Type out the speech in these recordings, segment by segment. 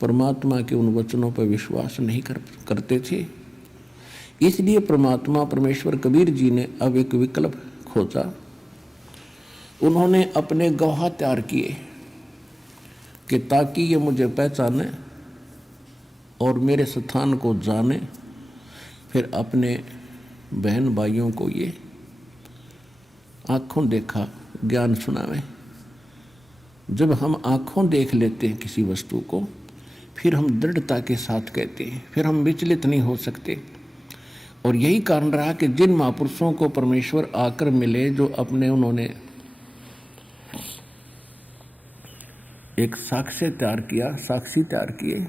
परमात्मा के उन वचनों पर विश्वास नहीं करते थे। इसलिए परमात्मा परमेश्वर कबीर जी ने अब एक विकल्प खोजा। उन्होंने अपने गवाह तैयार किए कि ताकि ये मुझे पहचाने और मेरे स्थान को जाने, फिर अपने बहन भाइयों को ये आँखों देखा ज्ञान सुनावे। जब हम आँखों देख लेते हैं किसी वस्तु को, फिर हम दृढ़ता के साथ कहते हैं, फिर हम विचलित नहीं हो सकते। और यही कारण रहा कि जिन महापुरुषों को परमेश्वर आकर मिले, जो अपने उन्होंने एक साक्ष्य तैयार किया, साक्षी तैयार किए,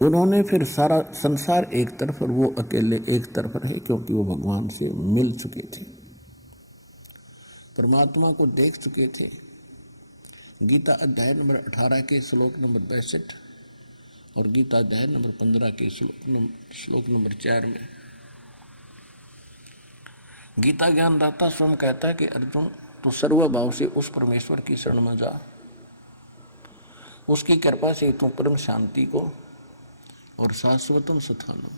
उन्होंने फिर सारा संसार एक तरफ और वो अकेले एक तरफ रहे, क्योंकि वो भगवान से मिल चुके थे, परमात्मा को देख चुके थे। गीता अध्याय नंबर 18 के श्लोक नंबर 62 और गीता अध्याय नंबर 15 के श्लोक नंबर 4 में गीता ज्ञानदाता स्वयं कहता है कि अर्जुन, तू सर्वभाव से उस परमेश्वर की शरण में जा, उसकी कृपा से तू परम शांति को और शाश्वतम स्थानम,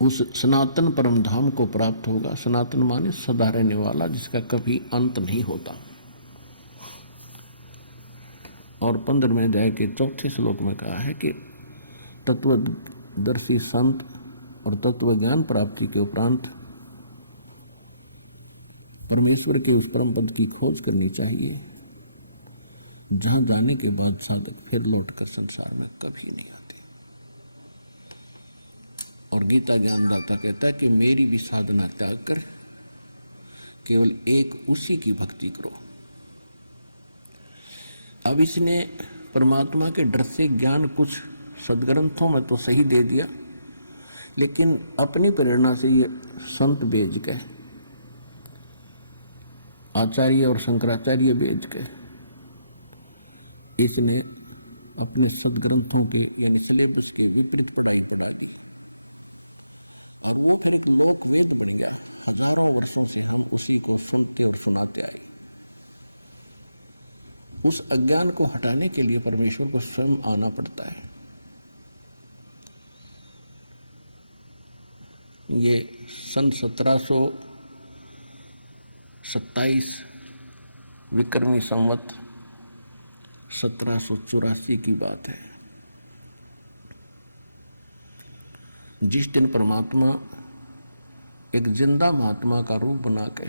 उस सनातन परम धाम को प्राप्त होगा। सनातन माने सदा रहने वाला, जिसका कभी अंत नहीं होता। और 15वें अध्याय के 4थे श्लोक में कहा है कि तत्वदर्शी संत और तत्व ज्ञान प्राप्ति के उपरांत परमेश्वर के उस परम पद की खोज करनी चाहिए, जहां जाने के बाद साधक फिर लौटकर संसार में कभी नहीं आते। और गीता ज्ञानदाता कहता है कि मेरी भी साधना त्याग कर केवल एक उसी की भक्ति करो। अब इसने परमात्मा के डर से ज्ञान कुछ सदग्रंथों में तो सही दे दिया, लेकिन अपनी प्रेरणा से ये संत भेज के, आचार्य और शंकराचार्य भेज के, इसने अपने सदग्रंथों के यानी सिलेबस की विपरीत पढ़ाई पढ़ा दी। और वो फिर एक लोक वेद बन गया है। हजारों वर्षों से हम उसी को सुनते और सुनाते आए। उस अज्ञान को हटाने के लिए परमेश्वर को स्वयं आना पड़ता है। ये सन 1727 विक्रमी संवत 1784 की बात है, जिस दिन परमात्मा एक जिंदा महात्मा का रूप बना के